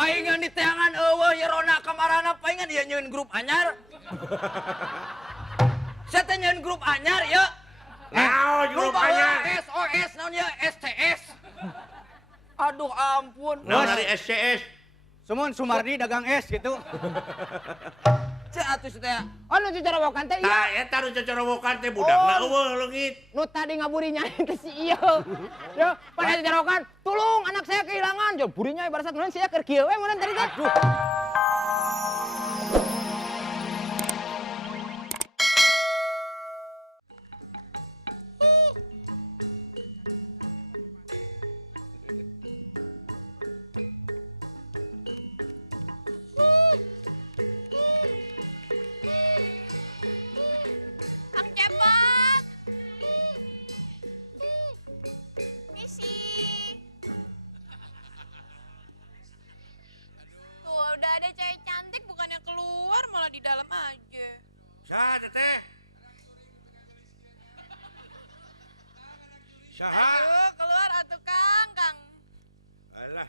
paingan di teangan eueuh ya Rona kamarana paingan ieu nyieun grup anyar. Saya teh nyieun grup anyar ya. Naon grup anyar? SOS naon ya STS. Aduh ampun. Naon dari SCS? Sumun Sumardi dagang es gitu. Cek atuh teh. Oh nu cocorowokan teh iya. Tah eta nu cocorowokan teh budakna eueuh leungit. Nu tadi ngaburi nyai teh si ieu. Yo, pada cocorowokan, tulung anak saya kehilangan. Jo buri nyai barusan nuhun saya keur kieu we mun tadi teh. Aduh. Kang Cepot. Misi. Tuh udah ada cewek cantik bukannya keluar malah di dalam aja. Saha teh? Saha? Aduh keluar atuh Kang. Alah.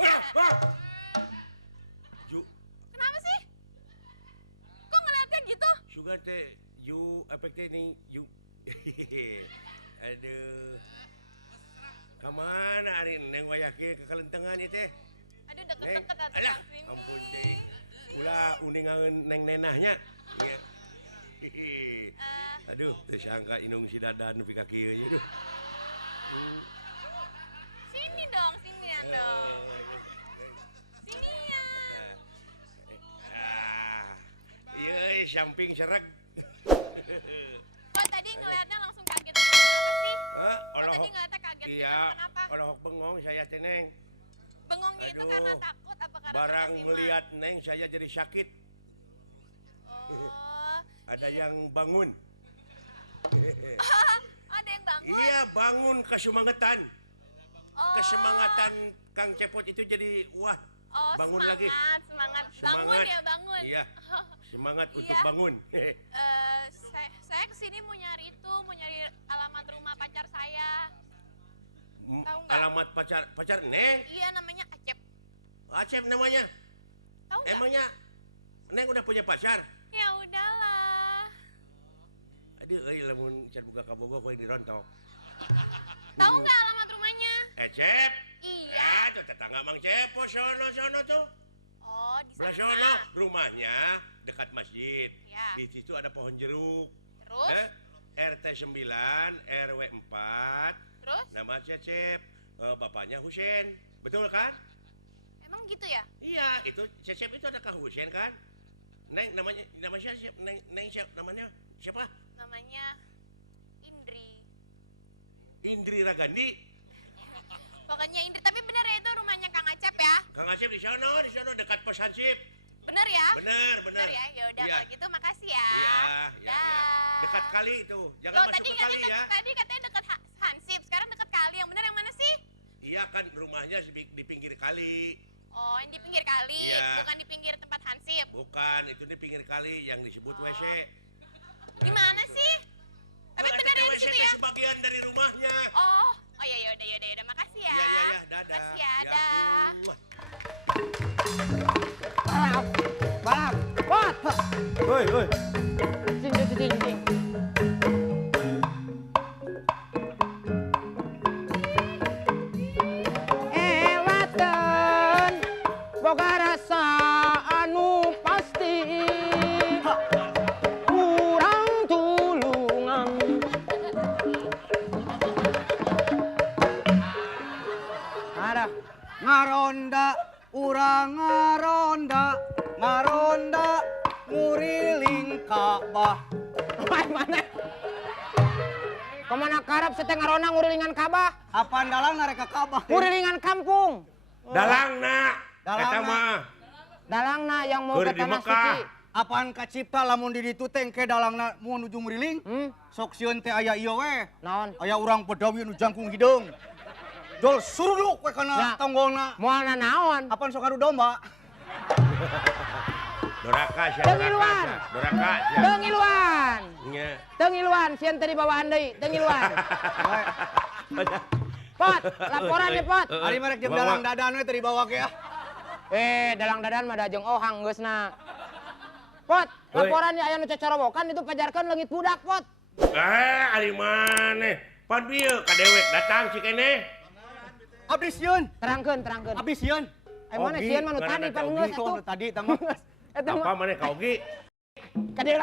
Eh, Ju, kenapa sih? Kok ngeliatnya gitu? sugar teh, you efek teh nih, you. Aduh. Kamana ari neng wayahke ke kalentengan ieu teh? Aduh Neng, deket-deket atuh alah, Kang sini. ampun teh. Ulah uningan neng nenahnya. Iya. Aduh, teu sangka inung si dadan nepi ka kieu nya duh. Sini dong, sinian dong. Sinian. Ah. Ieu samping sereg. Kok tadi ngeliatnya langsung kaget kenapa sih? Hah, Kok olohok. tadi ngeliatnya kaget Iya, kenapa? olohok bengong saya teh Neng. Bengongnya itu Aduh, karena takut apa karena Barang terkesima? ngeliat Neng saya jadi sakit. Oh, Ada yang bangun. ada yang bangun. Iya, bangun kesemangetan. Oh. Kesemangatan Kang Cepot itu jadi wah. Oh, bangun semangat, lagi. semangat. Bangun Semangat. ya, bangun. Iya. Semangat untuk Iya. bangun. Saya kesini mau nyari alamat rumah pacar saya. Tahu nggak? Alamat pacar Neng. Iya, namanya Acep. Acep namanya. Tahu nggak? Emangnya Neng udah punya pacar? Ya udahlah. Aduh, lamun can buka kabogo kowe dirontok. Tahu nggak alamat rumahnya? Cep. Iya. Ya, tuh tetangga Mang Cepo sono tuh. Oh, di Belah sana. sono rumahnya dekat masjid. Ya. Di situ ada pohon jeruk. Terus? RT 9, RW 4. Terus? Nama Cecep. Bapaknya Husen. Betul kan? Emang gitu ya? Iya, itu Cecep itu ada Kang Husen kan? Neng namanya siapa? Neng siapa namanya? Siapa? Namanya Indri. Indri Ragandi. Pokoknya Indri, tapi bener ya itu rumahnya Kang Acep ya? Kang Acep di sono dekat pos Hansip. Bener ya? Bener. Bener ya? Ya udah Iya. kalau gitu makasih ya. Iya. Dah. Dekat kali itu. Jangan Loh, masuk tadi ke kali ya. tadi katanya dekat Hansip, sekarang dekat kali. Yang bener yang mana sih? Iya kan rumahnya di pinggir kali. Oh, yang di pinggir kali, Iya. bukan di pinggir tempat Hansip. Bukan, itu di pinggir kali yang disebut WC. Di mana sih? Tapi Ada bener ya di WC situ itu ya? sebagian dari rumahnya. Oh ya udah, makasih ya. Iya, dadah. Makasih ya, dah. Muah. Balap. Pot. Hoi. Sing. Ewaten boga rasa anu pasti kurang tulungan. Ada ngaronda urang ngaronda nguriling Ka'bah. Mana? Kemana karep seteng ngarona ngurilingan Kabah? Apaan dalang nareka Ka'bah? Ngurilingan kampung. Dalangna. Dalangna. Eta mah. Dalangna yang mau Keur ke di tanah Mekah. suci. Apaan kacipta lamun di ditu teh engke dalangna mun nuju nguriling? Sok sieun teh aya ieu we. Naon? Aya urang Bedawi nu jangkung hideung. Jol suruluk we kana Ya. tonggolna. Moalna naon? Apaan sok adu domba? Doraka sia. Tengiluan. Doraka sia. Tengiluan. Nya. Tengiluan, sieun teh dibawaan deui, tengiluan. Pot, laporan nih Pot. Ari merek jeung dalang dadan we teh dibawa ke ya. Dalang dadan mah dajeng ohang geusna. Pot, laporan nih aya nu cocorowokan itu pajarkan leungit budak Pot. Ari maneh. Pan bieu ka dewek datang si keneh. Abdi sieun. Terangkeun. Abdi sieun. Mana sieun mah nu tadi pan geus atuh. Tadi tah mah. Eta Apa mah maneh ka ogi?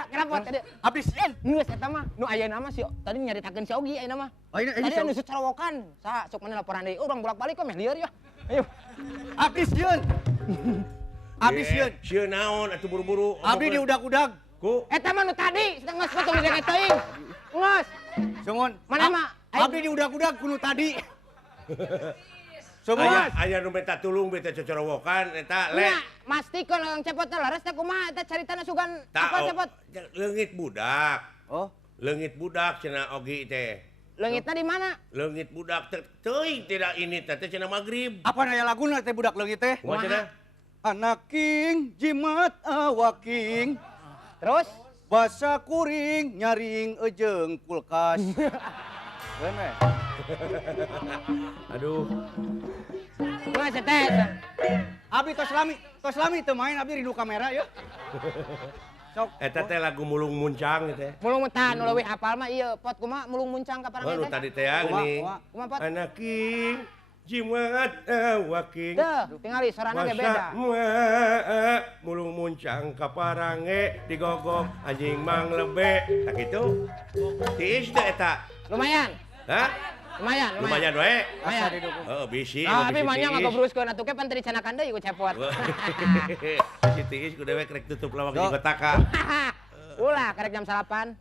kenapa Pot kade. Abdi sieun. Geus eta mah nu ayeuna mah si tadi nyaritakeun si Ogi ayeuna mah. Tadi anu cocorowokan. Saha sok maneh laporan deui. Urang bolak-balik kok meh lieur ya. Ayo. Abdi sieun. Abdi sieun. Sieun naon atuh buru-buru. Abdi diudag-udag. Ku Eta mah nu tadi geus foto di deket teuing. Geus. Sungun. Mana mah? Abdi diudag-udag kuno tadi. Semua. aya nu minta tulung beta cocorowokan eta le. Nya, mastikeun orang cepot teh laras teh kumaha eta caritana sugan Ta- apa cepot? Leungit budak. Oh. Leungit budak cenah ogi teh. Leungitna di mana? Leungit budak teuing tidak ini teh cenah magrib. Apa naya laguna teh budak leungit teh? Kumaha cenah? Anak king jimat awaking Terus? basa kuring nyaring ejeng kulkas. Bener. Aduh. Geus teh. Abdi tos lami teu main abdi rindu kamera ya. Sok. Eta teh lagu mulung muncang teh. Mulung mentan nu leuwih hafal mah ieu pot kumaha mulung muncang ka Oh, parangan nu teh. tadi teh geuning. Kumaha pot? Anak king jimat awaking. Teu, tingali sorana ge beda. Mulung muncang kaparange digogok anjing mang lebe tak gitu tiis teh eta Lumayan. hah lumayan we Lumayan. bisi Tapi mah nya ngagobruskeun atuh ke pan teu dicanakan deui ku cepot. bisi tiis ku dewek rek tutup lawak di kotaka Ulah karek jam 8.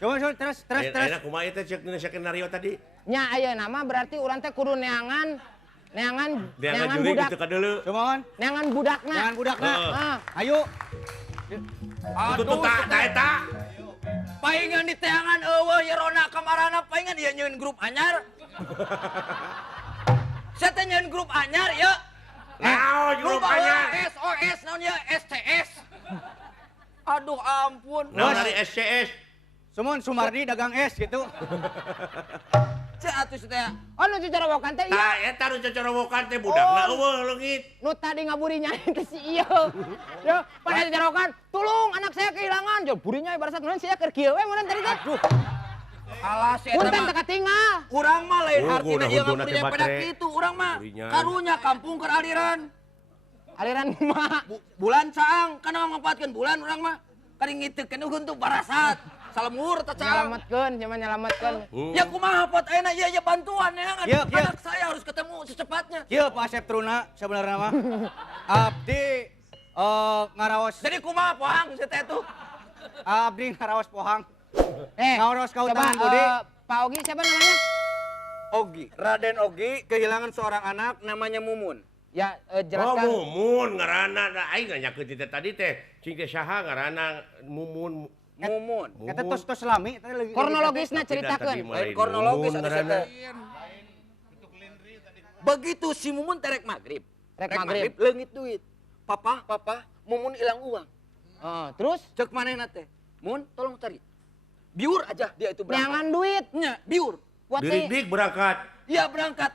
Coba terus. enak kumaha ieu teh cek dina skenario tadi Nya ayeuna mah berarti urang teh kudu neangan dia juga budak. gitu ka deuleu Cuman Neangan budakna. jangan budakna. Ah. Ayo. tutup ta eta Paingan di teangan eueuh yerona kamarana paingan ieu nyieun grup anyar. Saya teh nyieun grup anyar ya. naon grup Grup anyar SOS naon ya STS. Aduh ampun. naon dari SCS Semua Sumardi dagang es gitu. Cek atuh teh. Oh nu cocorowokan teh ieu. tah eta nu cocorowokan teh budakna eueuh leungit Nu tadi ngaburi nyai teh si ieu. Yo, pada cocorowokan, "Tulung anak saya kehilangan." Jo burinya ibarat mun sia keur kieu we mun tadi teh. Aduh. Alas eta Punten mah. teu katinggal. Urang mah lain Oh, artina gua ieu udah ngapunya baterai. pada kitu urang mah. Burinya. Karunya kampung keur aliran. Aliran kumaha? Bulan caang kana ngampatkeun bulan urang mah. Kari ngiteukeun untuk barasat. Salemur teh caang. Nyalametkeun, cuma nyalametkeun. Ya kumaha pot ayeuna ieu bantuan ya kan. Iya. Anak saya harus ketemu secepatnya. Kieu Pak Asep Truna sebenarnya mah. Abdi ngaraos Jadi kumaha pohang si teh tuh. abdi ngaraos pohang. Ngaraos coba kautangan Budi. Pak Ogi siapa namanya? Ogi, Raden Ogi kehilangan seorang anak namanya Mumun. Ya, Oh, jelaskan. mumun ngaranna da aing nganyakeun teh tadi teh cing teh saha ngaranna mumun. Mumun. Eta tos lami eta lagi. Kronologisna Tapi da tadi ceritakeun. mah lain kronologis mumun atuh ngaranna. Begitu si Mumun terek maghrib. Rek magrib. leungit duit. Papa, Mumun hilang uang. Terus Cek manehna teh. Mun, tolong cari. Biur aja dia itu berangkat. nyangan duit. Nya, biur. Buat teuing Dik berangkat. Iya berangkat.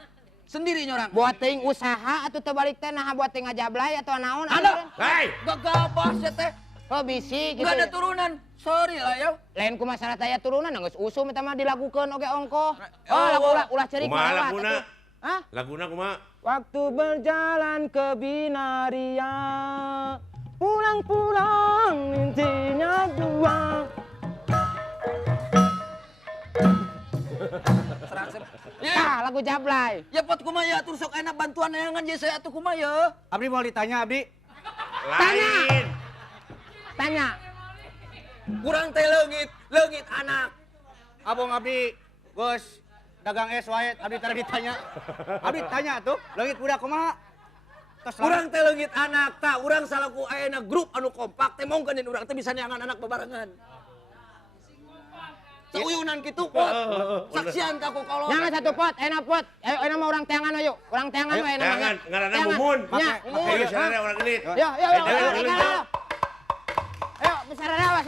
Sendiri nyorang. buat teuing usaha atau teu balik teh nah buat teuing ngajablay atau naon? Ada. Hei, Gagabah si teh. Oh bisi gitu. Gak ada turunan. Sorry lah ya. Lain ku masalah taya turunan geus usum eta mah dilagukeun oge ongkoh. Oh, Oh, ulah cerik kumaha lewat laguna? atuh. Hah? Laguna kumaha? Waktu berjalan ke Binaria, pulang-pulang intinya dua. Ah, lagu jablay. Ya pot kumaya atur sok enak bantuan neangan jadi saya atuh kumaya. Abdi mau ditanya Abdi. Lain. Tanya. Kurang teh leungit anak. Abong Abdi, Gus, dagang es wae, Abdi tadi ditanya. Abdi tanya tuh, leungit budak kumaha? Tos lami. Kurang teh leungit anak tak urang salaku ayeuna grup anu kompak teh mongkeun urang teh bisa neangan anak bebarengan. Sauyunan kitu pot. Saksian ka ku kalau. Jangan satu pot, enak pot. Enak mah orang teangan ayo. Orang teangan we enak. Jangan, ngaranna Mumun. Ya, Ayo, sararea orang genit. Yo, Eh, ayo. Ayo, besar dawa,